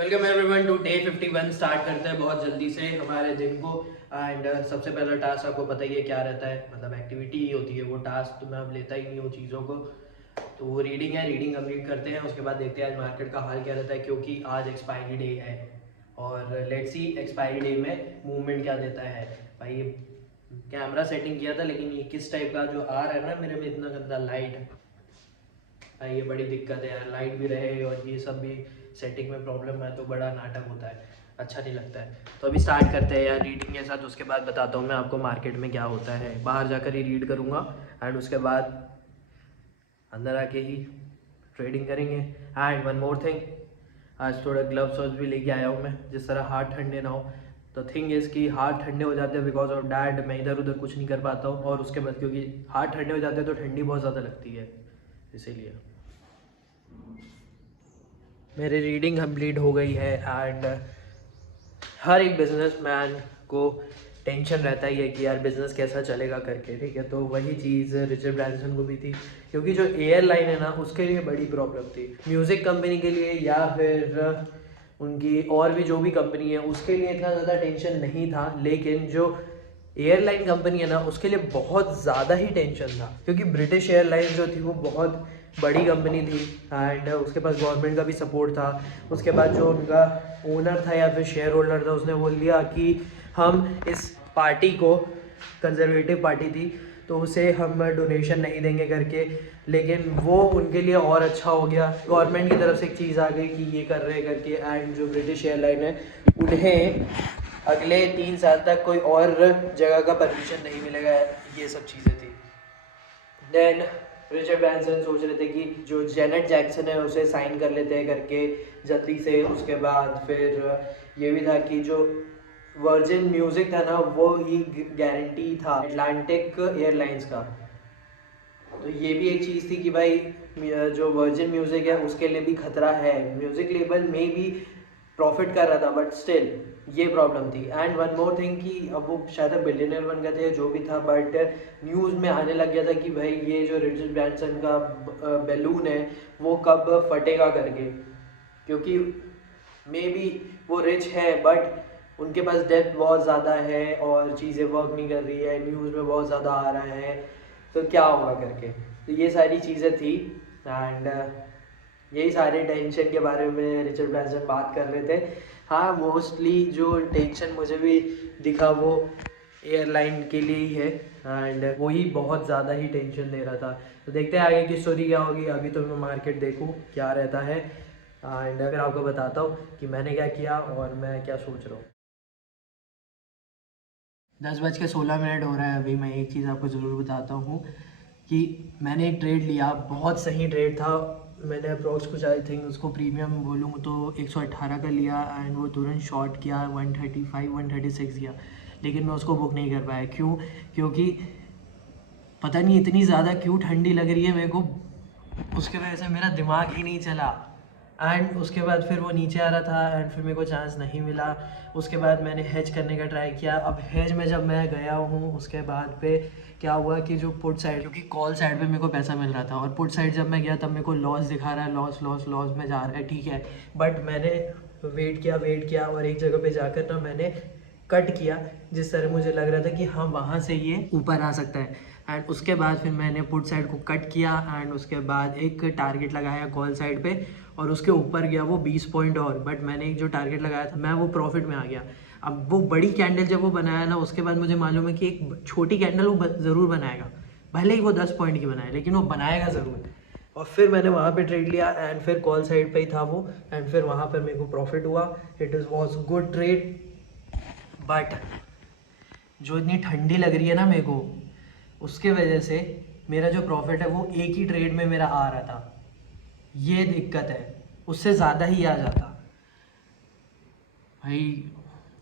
Welcome everyone today 51। Start करते हैं बहुत जल्दी से हमारे दिन को। एंड सबसे पहला टास्क आपको पता ही है क्या रहता है, मतलब एक्टिविटी ही होती है वो। टास्क तो मैं अब लेता ही नहीं हूँ चीज़ों को, तो वो रीडिंग है। रीडिंग कंप्लीट करते हैं, उसके बाद देखते हैं आज मार्केट का हाल क्या रहता है, क्योंकि आज एक्सपायरी डे है। और लेट्स सी एक्सपायरी डे में मूवमेंट क्या देता है। भाई ये कैमरा सेटिंग किया था, लेकिन ये किस टाइप का जो आ रहा है ना मेरे में, इतना गंदा लाइट। भाई ये बड़ी दिक्कत है यार, लाइट भी रहे और ये सब भी सेटिंग में प्रॉब्लम है तो बड़ा नाटक होता है, अच्छा नहीं लगता है। तो अभी स्टार्ट करते हैं यार रीडिंग के साथ, उसके बाद बताता हूँ मैं आपको मार्केट में क्या होता है। बाहर जाकर ही रीड करूँगा एंड उसके बाद अंदर आके ही ट्रेडिंग करेंगे। एंड वन मोर थिंग, आज थोड़ा ग्लव्स वव्स भी लेके आया हूँ मैं, जिस तरह हाथ ठंडे ना हो। तो थिंग इज़ कि हाथ ठंडे हो जाते हैं बिकॉज ऑफ डैड, मैं इधर उधर कुछ नहीं कर पाता हूँ। और उसके बाद क्योंकि हाथ ठंडे हो जाते हैं तो ठंडी बहुत ज़्यादा लगती है, इसीलिए। मेरी रीडिंग कंप्लीट हो गई है एंड हर एक बिजनेसमैन को टेंशन रहता ही है कि यार बिज़नेस कैसा चलेगा करके, ठीक है। तो वही चीज़ रिचर्ड ब्रैंसन को भी थी, क्योंकि जो एयरलाइन है ना उसके लिए बड़ी प्रॉब्लम थी। म्यूज़िक कंपनी के लिए या फिर उनकी और भी जो भी कंपनी है उसके लिए इतना ज़्यादा टेंशन नहीं था, लेकिन जो एयरलाइन कंपनी है ना उसके लिए बहुत ज़्यादा ही टेंशन था, क्योंकि ब्रिटिश एयरलाइन जो थी वो बहुत बड़ी कंपनी थी एंड उसके पास गवर्नमेंट का भी सपोर्ट था। उसके बाद जो उनका ओनर था या फिर शेयर होल्डर था, उसने बोल दिया कि हम इस पार्टी को, कंजर्वेटिव पार्टी थी, तो उसे हम डोनेशन नहीं देंगे करके। लेकिन वो उनके लिए और अच्छा हो गया, गवर्नमेंट की तरफ से एक चीज़ आ गई कि ये कर रहे करके। एंड जो ब्रिटिश एयरलाइन है उन्हें अगले 3 साल तक कोई और जगह का परमिशन नहीं मिलेगा, ये सब चीज़ें थी। देन रिचर्ड ब्रैंसन सोच रहे थे कि जो जेनेट जैक्सन है उसे साइन कर लेते हैं करके जल्दी से। उसके बाद फिर ये भी था कि जो वर्जिन म्यूजिक था ना वो ही गारंटी था अटलांटिक एयरलाइंस का। तो ये भी एक चीज़ थी कि भाई जो वर्जिन म्यूजिक है उसके लिए भी खतरा है। म्यूजिक लेबल में भी प्रॉफिट कर रहा था बट स्टिल ये प्रॉब्लम थी। एंड वन मोर थिंग कि अब वो शायद बिलियनर बन गए थे जो भी था, बट न्यूज़ में आने लग गया था कि भाई ये जो रिचर्ड ब्रैंसन का बैलून है वो कब फटेगा करके, क्योंकि मे बी वो रिच है बट उनके पास डेब्ट बहुत ज़्यादा है और चीज़ें वर्क नहीं कर रही है, न्यूज़ में बहुत ज़्यादा आ रहा है, तो क्या होगा करके। तो ये सारी चीज़ें थी एंड यही सारे टेंशन के बारे में रिचर्ड ब्रैंसन बात कर रहे थे। हाँ, मोस्टली जो टेंशन मुझे भी दिखा वो एयरलाइन के लिए ही है एंड वही बहुत ज़्यादा ही टेंशन दे रहा था। तो देखते हैं आगे की स्टोरी क्या होगी। अभी तो मैं मार्केट देखूँ क्या रहता है एंड फिर आपको बताता हूँ कि मैंने क्या किया और मैं क्या सोच रहा हूँ। 10:16 हो रहा है अभी। मैं एक चीज़ आपको ज़रूर बताता हूँ कि मैंने एक ट्रेड लिया, बहुत सही ट्रेड था। मैंने अप्रॉक्स कुछ आई थिंक उसको प्रीमियम बोलूँ तो 118 का लिया एंड वो तुरंत शॉर्ट किया 135 136 किया, लेकिन मैं उसको बुक नहीं कर पाया। क्यों? क्योंकि पता नहीं इतनी ज़्यादा क्यों ठंडी लग रही है मेरे को, उसके वजह से मेरा दिमाग ही नहीं चला। एंड उसके बाद फिर वो नीचे आ रहा था एंड फिर मेरे को चांस नहीं मिला। उसके बाद मैंने हेज करने का ट्राई किया। अब हेज में जब मैं गया हूँ उसके बाद पे क्या हुआ कि जो पुट साइड, क्योंकि कॉल साइड पे मेरे को पैसा मिल रहा था और पुट साइड जब मैं गया तब मेरे को लॉस दिखा रहा है, लॉस लॉस लॉस में जा रहा है, ठीक है। बट मैंने वेट किया और एक जगह पे जाकर ना मैंने कट किया, जिस तरह मुझे लग रहा था कि हाँ वहाँ से ये ऊपर आ सकता है। एंड उसके बाद फिर मैंने पुट साइड को कट किया एंड उसके बाद एक टारगेट लगाया कॉल साइड पे और उसके ऊपर गया वो 20 पॉइंट और। बट मैंने एक जो टारगेट लगाया था मैं वो प्रॉफिट में आ गया। अब वो बड़ी कैंडल जब वो बनाया ना उसके बाद मुझे मालूम है कि एक छोटी कैंडल वो ज़रूर बनाएगा, भले ही वो 10 पॉइंट की बनाए लेकिन वो बनाएगा ज़रूर। और फिर मैंने वहाँ पे ट्रेड लिया एंड फिर कॉल साइड पे ही था वो एंड फिर वहाँ पर मेरे को प्रॉफिट हुआ। It was good trade, but जो इतनी ठंडी लग रही है ना मेरे को उसके वजह से मेरा जो प्रॉफिट है वो एक ही ट्रेड में मेरा आ रहा था, ये दिक्कत है। उससे ज़्यादा ही आ जाता भाई,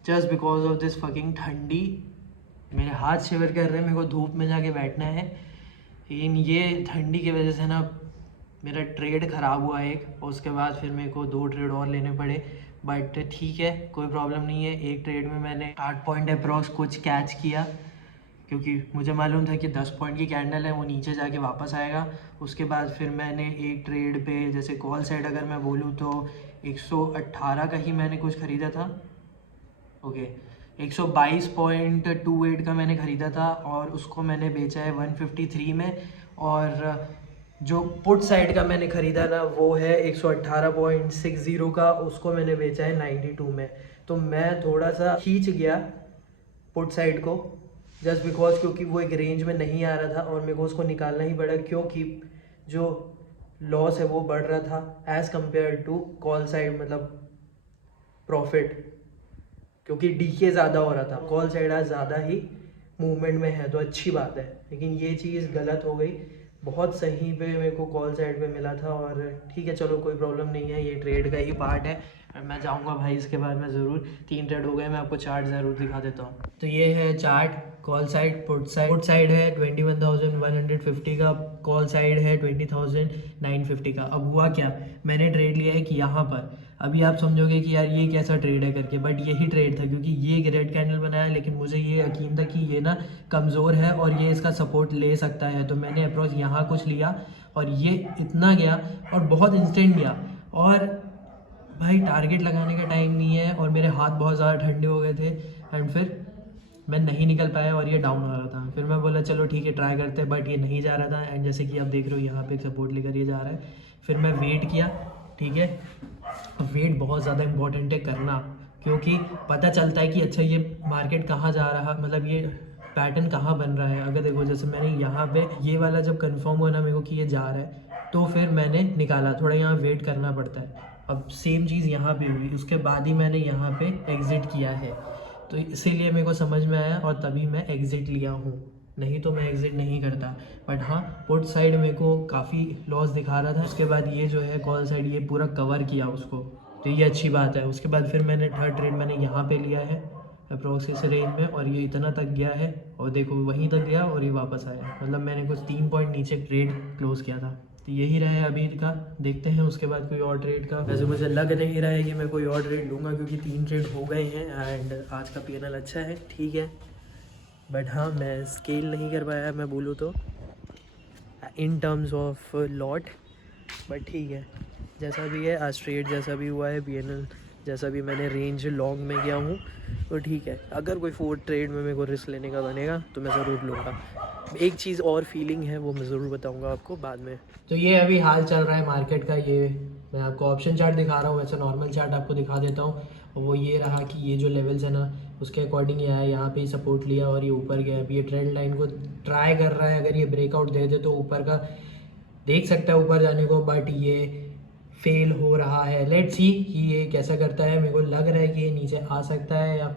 just because of this fucking ठंडी मेरे हाथ शिवर कर रहे हैं। मेरे को धूप में जाके बैठना है, लेकिन ये ठंडी की वजह से ना मेरा ट्रेड ख़राब हुआ एक, और उसके बाद फिर मेरे को 2 ट्रेड और लेने पड़े। बट ठीक है, कोई प्रॉब्लम नहीं है। एक ट्रेड में मैंने 8 पॉइंट अप्रॉक्स कुछ कैच किया, क्योंकि मुझे मालूम था कि 10 पॉइंट की कैंडल है वो नीचे जाके वापस आएगा। उसके बाद फिर मैंने एक ट्रेड पे, जैसे कॉल साइड अगर मैं बोलूँ तो 118 का ही मैंने कुछ ख़रीदा था। ओके 122.28 का मैंने ख़रीदा था और उसको मैंने बेचा है 153 में। और जो पुट साइड का मैंने ख़रीदा ना वो है 118.60 का, उसको मैंने बेचा है 92 में। तो मैं थोड़ा सा खींच गया पुट साइड को जस्ट बिकॉज, क्योंकि वो एक रेंज में नहीं आ रहा था और मेरे को उसको निकालना ही पड़ा, क्योंकि जो लॉस है वो बढ़ रहा था as compare to call side, मतलब प्रॉफिट, क्योंकि डीके ज़्यादा हो रहा था। कॉल साइड आज ज़्यादा ही मूवमेंट में है तो अच्छी बात है, लेकिन ये चीज़ गलत हो गई। बहुत सही पे मेरे को कॉल साइड पे मिला था और ठीक है चलो कोई प्रॉब्लम नहीं है, ये ट्रेड का ही पार्ट है। और मैं चाहूँगा भाई इसके बाद मैं ज़रूर 3 ट्रेड हो गए, मैं आपको चार्ट ज़रूर दिखा देता हूँ। तो ये है chart, call side put side. Put side है 21,150 का, कॉल साइड है 20,950 का। अब हुआ क्या, मैंने ट्रेड लिया है कि यहाँ पर, अभी आप समझोगे कि यार ये कैसा ट्रेड है करके, बट यही ट्रेड था क्योंकि ये एक रेड कैंडल बनाया, लेकिन मुझे ये यकीन था कि ये ना कमज़ोर है और ये इसका सपोर्ट ले सकता है। तो मैंने अप्रोच यहाँ कुछ लिया और ये इतना गया और बहुत इंस्टेंट गया, और भाई टारगेट लगाने का टाइम नहीं है और मेरे हाथ बहुत ज़्यादा ठंडे हो गए थे एंड फिर मैं नहीं निकल पाया और ये डाउन हो रहा था। फिर मैं बोला चलो ठीक है ट्राई करते हैं, बट ये नहीं जा रहा था एंड जैसे कि आप देख रहे हो यहाँ पे सपोर्ट लेकर ये जा रहा है। फिर मैं वेट किया, ठीक है, वेट बहुत ज़्यादा इंपॉर्टेंट है करना, क्योंकि पता चलता है कि अच्छा ये मार्केट कहाँ जा रहा, मतलब ये पैटर्न कहाँ बन रहा है। अगर देखो जैसे मैंने यहाँ पे ये वाला जब कंफर्म हुआ ना मेरे को कि ये जा रहा है, तो फिर मैंने निकाला, थोड़ा यहाँ वेट करना पड़ता है। अब सेम चीज़ यहाँ पे हुई, उसके बाद ही मैंने यहाँ पे एग्ज़िट किया है, तो इसीलिए मेरे को समझ में आया और तभी मैं एग्ज़िट लिया हूँ, नहीं तो मैं एग्ज़िट नहीं करता। बट हाँ पुट साइड मेरे को काफ़ी लॉस दिखा रहा था, उसके बाद ये जो है कॉल साइड ये पूरा कवर किया उसको, तो ये अच्छी बात है। उसके बाद फिर मैंने थर्ड ट्रेड मैंने यहाँ पे लिया है अप्रोक्स इस रेंज में, और ये इतना तक गया है और देखो वहीं तक गया और ये वापस आया, मतलब मैंने कुछ 3 पॉइंट नीचे ट्रेड क्लोज़ किया था। तो यही रहा है अभी का, देखते हैं उसके बाद कोई और ट्रेड का। वैसे मुझे लग नहीं रहा है कि मैं कोई और ट्रेड लूँगा क्योंकि 3 ट्रेड हो गए हैं एंड आज का पीएनएल अच्छा है, ठीक है। बट हाँ मैं स्केल नहीं कर पाया मैं बोलूँ तो in terms of lot, but ठीक है जैसा भी है। आज ट्रेड जैसा भी हुआ है, पीएनएल जैसा भी मैंने रेंज लॉन्ग में गया हूँ तो ठीक है। अगर कोई 4 ट्रेड में मेरे को रिस्क लेने का बनेगा तो मैं ज़रूर लूँगा। एक चीज़ और फीलिंग है वो मैं ज़रूर बताऊँगा आपको बाद में। तो ये अभी हाल चल रहा है मार्केट का, ये मैं आपको ऑप्शन चार्ट दिखा रहा हूँ, वैसे नॉर्मल चार्ट आपको दिखा देता हूँ। और वो ये रहा कि ये जो लेवल्स है ना उसके अकॉर्डिंग ये आया, यहाँ पे ही सपोर्ट लिया और ये ऊपर गया। अभी ये ट्रेंड लाइन को ट्राई कर रहा है, अगर ये ब्रेकआउट दे दे तो ऊपर का देख सकता है ऊपर जाने को, बट ये फेल हो रहा है। लेट्स सी कि ये कैसा करता है। मेरे को लग रहा है कि ये नीचे आ सकता है, या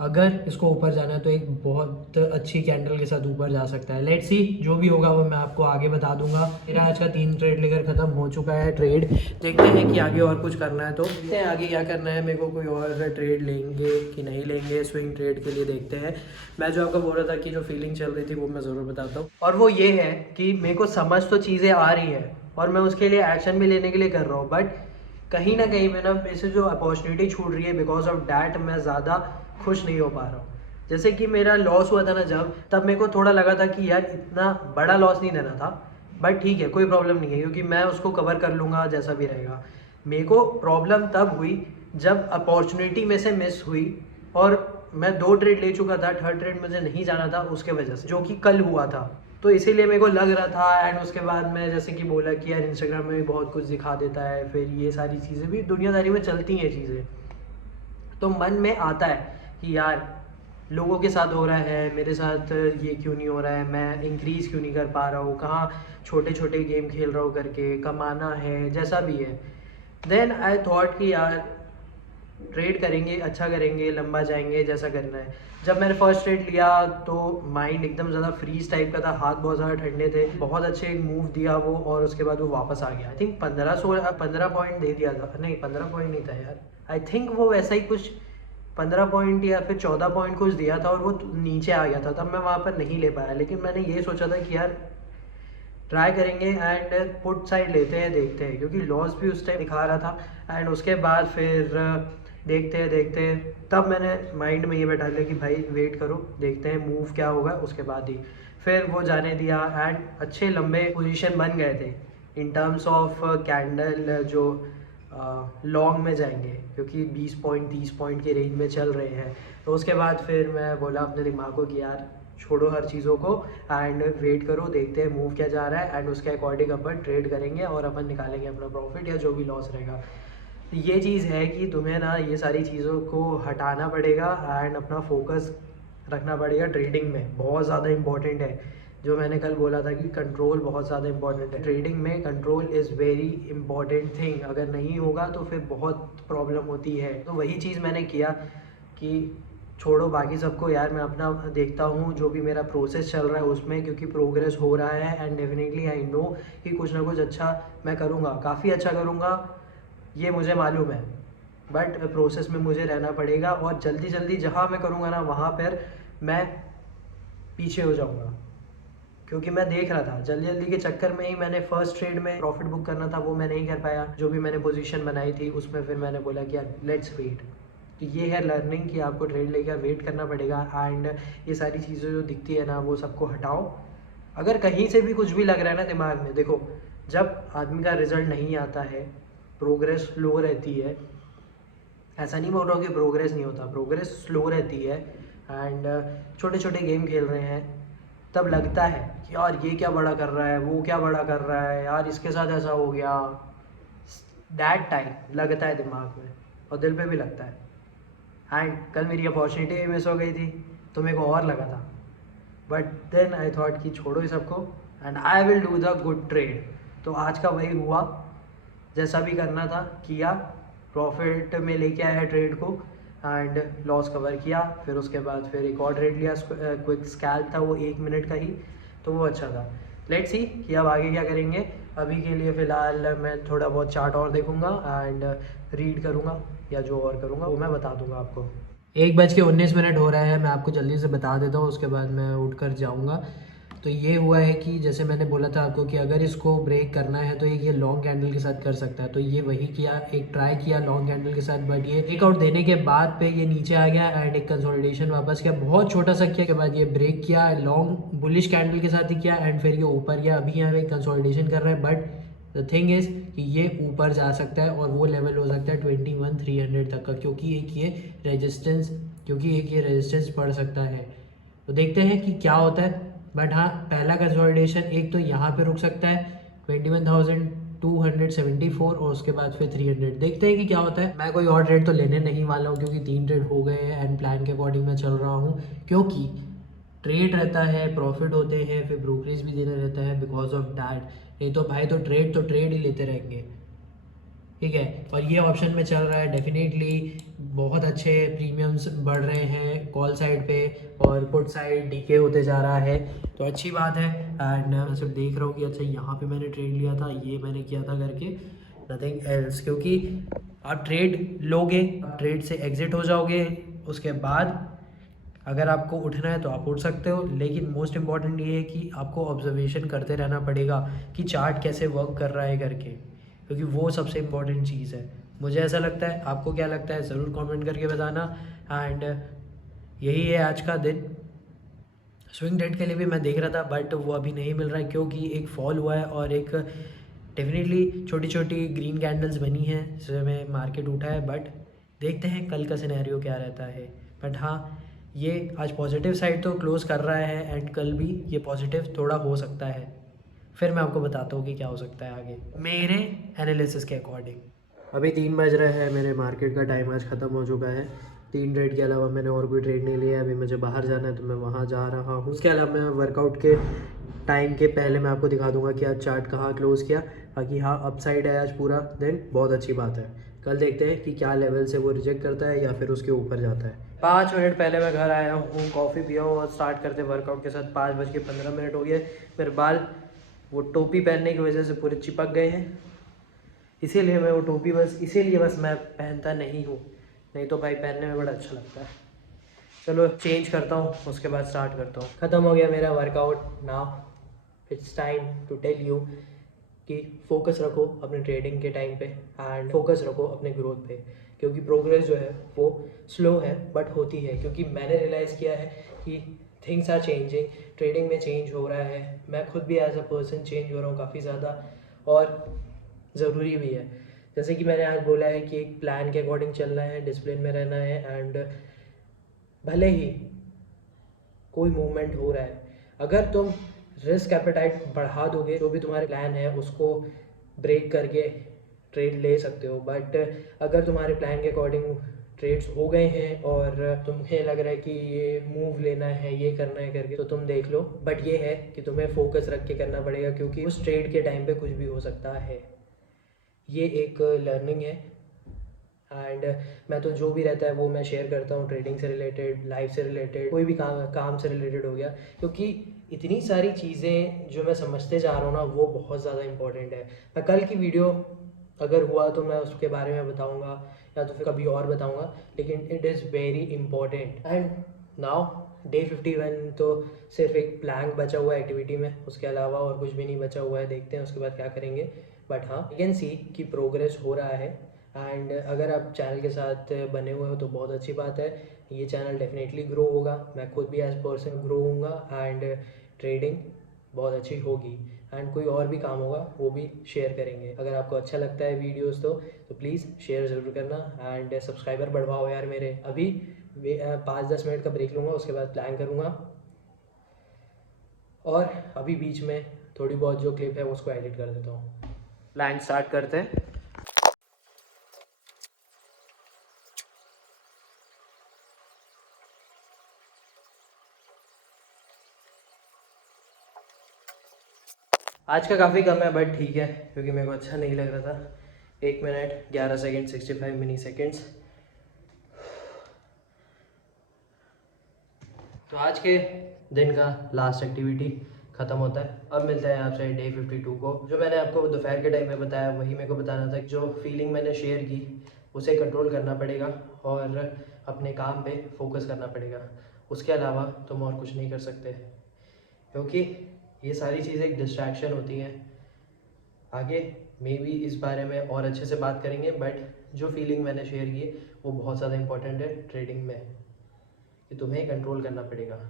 अगर इसको ऊपर जाना है तो एक बहुत अच्छी कैंडल के साथ ऊपर जा सकता है। लेट्स सी जो भी होगा वो मैं आपको आगे बता दूंगा। मेरा आज का 3 ट्रेड लेकर ख़त्म हो चुका है ट्रेड। देखते हैं कि आगे और कुछ करना है तो देखते हैं आगे क्या करना है। मेरे को कोई और ट्रेड लेंगे कि नहीं लेंगे, स्विंग ट्रेड के लिए देखते हैं। मैं जो आपको बोल रहा था कि जो फीलिंग चल रही थी वो मैं ज़रूर बताता हूँ, और वो ये है कि मेरे को समझ तो चीज़ें आ रही है और मैं उसके लिए एक्शन भी लेने के लिए कर रहा हूँ, बट कहीं ना कहीं मैं ना मेरे से जो अपॉर्चुनिटी छूट रही है बिकॉज ऑफ डैट मैं ज़्यादा खुश नहीं हो पा रहा हूँ। जैसे कि मेरा लॉस हुआ था ना जब, तब मेरे को थोड़ा लगा था कि यार इतना बड़ा लॉस नहीं देना था, बट ठीक है कोई प्रॉब्लम नहीं है क्योंकि मैं उसको कवर कर लूँगा जैसा भी रहेगा। मेरे को प्रॉब्लम तब हुई जब अपॉर्चुनिटी में से मिस हुई और मैं 2 ट्रेड ले चुका था, थर्ड ट्रेड मुझे नहीं जाना था उसके वजह से, जो कि कल हुआ था। तो इसीलिए मेरे को लग रहा था एंड उसके बाद मैं जैसे कि बोला कि यार इंस्टाग्राम में भी बहुत कुछ दिखा देता है, फिर ये सारी चीज़ें भी दुनियादारी में चलती हैं चीज़ें, तो मन में आता है कि यार लोगों के साथ हो रहा है, मेरे साथ ये क्यों नहीं हो रहा है, मैं इंक्रीज़ क्यों नहीं कर पा रहा हूँ, कहाँ छोटे छोटे गेम खेल रहा हूँ करके, कमाना है जैसा भी है। देन आई थॉट कि यार ट्रेड करेंगे, अच्छा करेंगे, लंबा जाएंगे, जैसा करना है। जब मैंने फर्स्ट ट्रेड लिया तो माइंड एकदम ज़्यादा फ्रीज टाइप का था, हाथ बहुत ज़्यादा ठंडे थे, बहुत अच्छे मूव दिया वो और उसके बाद वो वापस आ गया। आई थिंक 15 पॉइंट दे दिया था, नहीं 15 पॉइंट नहीं था यार, आई थिंक वो वैसा ही कुछ 15 पॉइंट या फिर 14 पॉइंट कुछ दिया था और वो नीचे आ गया था, तब मैं वहाँ पर नहीं ले पाया। लेकिन मैंने ये सोचा था कि यार ट्राई करेंगे एंड पुट साइड लेते हैं, देखते हैं, क्योंकि लॉस भी उस टाइम दिखा रहा था। एंड उसके बाद फिर देखते हैं तब मैंने माइंड में ये बैठा लिया कि भाई वेट करो, देखते हैं मूव क्या होगा उसके बाद ही। फिर वो जाने दिया एंड अच्छे लंबे पोजीशन बन गए थे इन टर्म्स ऑफ कैंडल, जो लॉन्ग में जाएंगे, क्योंकि 20 पॉइंट 30 पॉइंट के रेंज में चल रहे हैं। तो उसके बाद फिर मैं बोला अपने दिमाग को कि यार छोड़ो हर चीज़ों को एंड वेट करो, देखते हैं मूव क्या जा रहा है एंड उसके अकॉर्डिंग अपन ट्रेड करेंगे और अपन निकालेंगे अपना प्रॉफिट या जो भी लॉस रहेगा। ये चीज़ है कि तुम्हें ना ये सारी चीज़ों को हटाना पड़ेगा एंड अपना फोकस रखना पड़ेगा ट्रेडिंग में। बहुत ज़्यादा इंपॉर्टेंट है, जो मैंने कल बोला था कि कंट्रोल बहुत ज़्यादा इंपॉर्टेंट है ट्रेडिंग में। Control is very important thing, अगर नहीं होगा तो फिर बहुत प्रॉब्लम होती है। तो वही चीज़ मैंने किया कि छोड़ो बाकी सबको यार, मैं अपना देखता हूँ जो भी मेरा प्रोसेस चल रहा है उसमें, क्योंकि प्रोग्रेस हो रहा है एंड डेफिनेटली आई नो कि कुछ ना कुछ अच्छा मैं करूँगा, काफ़ी अच्छा करूँगा, ये मुझे मालूम है। बट प्रोसेस में मुझे रहना पड़ेगा और जल्दी जल्दी जहाँ मैं करूँगा ना वहाँ पर मैं पीछे हो जाऊँगा, क्योंकि मैं देख रहा था जल्दी जल्दी के चक्कर में ही मैंने फर्स्ट ट्रेड में प्रॉफिट बुक करना था वो मैं नहीं कर पाया। जो भी मैंने पोजीशन बनाई थी उसमें फिर मैंने बोला कि यार लेट्स वेट। तो ये है लर्निंग कि आपको ट्रेड लेकर वेट करना पड़ेगा एंड ये सारी चीज़ें जो दिखती है ना वो सबको हटाओ। अगर कहीं से भी कुछ भी लग रहा है ना दिमाग में, देखो जब आदमी का रिजल्ट नहीं आता है, प्रोग्रेस स्लो रहती है, ऐसा नहीं बोल रहा हूँ कि प्रोग्रेस नहीं होता, प्रोग्रेस स्लो रहती है एंड छोटे छोटे गेम खेल रहे हैं, तब लगता है कि यार ये क्या बड़ा कर रहा है, वो क्या बड़ा कर रहा है, यार इसके साथ ऐसा हो गया। दैट टाइम लगता है दिमाग में और दिल पे भी लगता है। एंड कल मेरी अपॉर्चुनिटी भी मिस हो गई थी तो मेरे को और लगा था, बट देन आई थॉट कि छोड़ो ये सबको and I will do the good trade. तो आज का वही हुआ, जैसा भी करना था किया, प्रॉफिट में लेके आया ट्रेड को एंड लॉस कवर किया। फिर उसके बाद फिर एक और ट्रेड लिया, क्विक स्कैल्प था वो 1 मिनट का ही, तो वो अच्छा था। लेट्स सी कि अब आगे क्या करेंगे। अभी के लिए फ़िलहाल मैं थोड़ा बहुत चार्ट और देखूंगा एंड रीड करूंगा या जो और करूंगा वो मैं बता दूंगा आपको। 1:19 हो रहा है, मैं आपको जल्दी से बता देता हूँ, उसके बाद मैं उठ कर जाऊँगा। तो ये हुआ है कि जैसे मैंने बोला था आपको कि अगर इसको ब्रेक करना है तो एक ये लॉन्ग कैंडल के साथ कर सकता है, तो ये वही किया, एक ट्राई किया लॉन्ग कैंडल के साथ, बट ये एक आउट देने के बाद पे ये नीचे आ गया एंड एक कंसोलिडेशन वापस किया, बहुत छोटा सा किया, के बाद ये ब्रेक किया लॉन्ग बुलिश कैंडल के साथ ही किया एंड फिर ये ऊपर गया। अभी यहाँ पे कंसोलिडेशन कर रहा है, बट द थिंग इज़ कि ये ऊपर जा सकता है और वो लेवल हो सकता है 21,300 तक का, क्योंकि एक ये रेजिस्टेंस पड़ सकता है। तो देखते हैं कि क्या होता है। बट हाँ, पहला कंसोलिडेशन एक तो यहाँ पे रुक सकता है 21,274 और उसके बाद फिर 300। देखते हैं कि क्या होता है। मैं कोई और ट्रेड तो लेने नहीं वाला हूँ क्योंकि 3 ट्रेड हो गए हैं एंड प्लान के अकॉर्डिंग मैं चल रहा हूँ, क्योंकि ट्रेड रहता है, प्रॉफिट होते हैं, फिर ब्रोकरेज भी देना रहता है बिकॉज ऑफ दैट। नहीं तो भाई तो ट्रेड ही लेते रहेंगे, ठीक है। और ये ऑप्शन में चल रहा है, डेफिनेटली बहुत अच्छे प्रीमियम्स बढ़ रहे हैं कॉल साइड पे और पुट साइड डीके होते जा रहा है, तो अच्छी बात है। एंड मैं सिर्फ देख रहा हूँ कि अच्छा यहाँ पे मैंने ट्रेड लिया था, ये मैंने किया था करके, नथिंग एल्स। क्योंकि आप ट्रेड लोगे, ट्रेड से एग्जिट हो जाओगे, उसके बाद अगर आपको उठना है तो आप उठ सकते हो, लेकिन मोस्ट इम्पॉर्टेंट ये है कि आपको ऑब्जर्वेशन करते रहना पड़ेगा कि चार्ट कैसे वर्क कर रहा है करके, क्योंकि वो सबसे इम्पॉर्टेंट चीज़ है। मुझे ऐसा लगता है, आपको क्या लगता है ज़रूर कमेंट करके बताना। एंड यही है आज का दिन। स्विंग ट्रेड के लिए भी मैं देख रहा था बट वो अभी नहीं मिल रहा है, क्योंकि एक फॉल हुआ है और एक डेफिनेटली छोटी छोटी ग्रीन कैंडल्स बनी हैं जिसमें मार्केट उठा है। बट देखते हैं कल का सिनेरियो क्या रहता है। बट हाँ, ये आज पॉजिटिव साइड तो क्लोज कर रहा है एंड कल भी ये पॉजिटिव थोड़ा हो सकता है। फिर मैं आपको बताता हूँ कि क्या हो सकता है आगे मेरे एनालिसिस के अकॉर्डिंग। अभी 3 बज रहे हैं, मेरे मार्केट का टाइम आज ख़त्म हो चुका है। 3 ट्रेड के अलावा मैंने और कोई ट्रेड नहीं लिया है। अभी मुझे बाहर जाना है तो मैं वहाँ जा रहा हूँ। उसके अलावा मैं वर्कआउट के टाइम के पहले मैं आपको दिखा दूंगा कि आज चार्ट कहाँ क्लोज़ किया। बाकी हाँ, अपसाइड है आज पूरा दिन, बहुत अच्छी बात है। कल देखते हैं कि क्या लेवल से वो रिजेक्ट करता है या फिर उसके ऊपर जाता है। 5 मिनट पहले मैं घर आया हूँ, कॉफ़ी पिया हूँ और स्टार्ट करते वर्कआउट के साथ 5:15 हो गए। मेरे बाल वो टोपी पहनने की वजह से पूरे चिपक गए हैं, इसीलिए मैं वो टोपी इसीलिए बस मैं पहनता नहीं हूँ, नहीं तो भाई पहनने में बड़ा अच्छा लगता है। चलो चेंज करता हूँ, उसके बाद स्टार्ट करता हूँ। ख़त्म हो गया मेरा workout. Now it's time to tell you कि फोकस रखो अपने ट्रेडिंग के टाइम पे एंड फोकस रखो अपने ग्रोथ पे, क्योंकि प्रोग्रेस जो है वो स्लो है बट होती है। क्योंकि मैंने रियलाइज़ किया है कि थिंग्स आर चेंजिंग, ट्रेडिंग में चेंज हो रहा है, मैं खुद भी एज अ पर्सन चेंज हो रहा हूँ काफ़ी ज़्यादा, और ज़रूरी भी है। जैसे कि मैंने आज बोला है कि एक प्लान के अकॉर्डिंग चलना है, डिसिप्लिन में रहना है, एंड भले ही कोई मूवमेंट हो रहा है, अगर तुम रिस्क एपेटाइट बढ़ा दोगे, जो भी तुम्हारे प्लान है उसको ब्रेक करके ट्रेड ले सकते हो। बट अगर तुम्हारे प्लान के अकॉर्डिंग ट्रेड्स हो गए हैं और तुम्हें लग रहा है कि ये मूव लेना है, ये करना है करके, तो तुम देख लो। बट ये है कि तुम्हें फोकस रख के करना पड़ेगा, क्योंकि उस ट्रेड के टाइम पे कुछ भी हो सकता है। ये एक लर्निंग है, एंड मैं तो जो भी रहता है वो मैं शेयर करता हूँ, ट्रेडिंग से रिलेटेड, लाइफ से रिलेटेड, कोई भी काम से रिलेटेड हो गया, क्योंकि इतनी सारी चीज़ें जो मैं समझते जा रहा हूँ ना, वो बहुत ज़्यादा इंपॉर्टेंट है। मैं कल की वीडियो अगर हुआ तो मैं उसके बारे में बताऊँगा, या तो फिर कभी और बताऊँगा, लेकिन it is very important. And now day 51 तो सिर्फ एक प्लैंक बचा हुआ है एक्टिविटी में, उसके अलावा और कुछ भी नहीं बचा हुआ है। देखते हैं उसके बाद क्या करेंगे। बट हाँ, यू कैन सी कि प्रोग्रेस हो रहा है, एंड अगर आप चैनल के साथ बने हुए हो तो बहुत अच्छी बात है। ये चैनल डेफिनेटली ग्रो होगा, मैं खुद भी एज पर्सन ग्रो होऊंगा, एंड ट्रेडिंग बहुत अच्छी होगी, एंड कोई और भी काम होगा वो भी शेयर करेंगे। अगर आपको अच्छा लगता है वीडियोस तो प्लीज़ शेयर ज़रूर करना, एंड सब्सक्राइबर बढ़वाओ यार मेरे। अभी 5-10 मिनट का ब्रेक लूँगा, उसके बाद प्लान करूँगा, और अभी बीच में थोड़ी बहुत जो क्लिप है उसको एडिट कर देता हूँ। प्लान स्टार्ट करते हैं। आज का काफ़ी कम है बट ठीक है, क्योंकि मेरे को अच्छा नहीं लग रहा था। 1 मिनट 11 सेकेंड 65 मिली सेकेंड्स। तो आज के दिन का लास्ट एक्टिविटी ख़त्म होता है। अब मिलता है आपसे डे 52 को। जो मैंने आपको दोपहर के टाइम में बताया वही मेरे को बताना था। जो फीलिंग मैंने शेयर की उसे कंट्रोल करना पड़ेगा और अपने काम पे फोकस करना पड़ेगा। उसके अलावा तुम और कुछ नहीं कर सकते, क्योंकि ये सारी चीज़ें एक डिस्ट्रैक्शन होती हैं। आगे मे बी इस बारे में और अच्छे से बात करेंगे, बट जो फीलिंग मैंने शेयर की वो बहुत ज़्यादा इंपॉर्टेंट है ट्रेडिंग में, कि तुम्हें कंट्रोल करना पड़ेगा।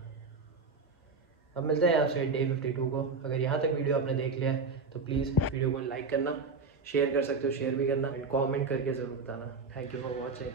अब मिलते हैं आपसे डे 52 को। अगर यहाँ तक वीडियो आपने देख लिया है तो प्लीज़ वीडियो को लाइक करना, शेयर कर सकते हो, शेयर भी करना, एंड कमेंट करके ज़रूर बताना। Thank you for watching.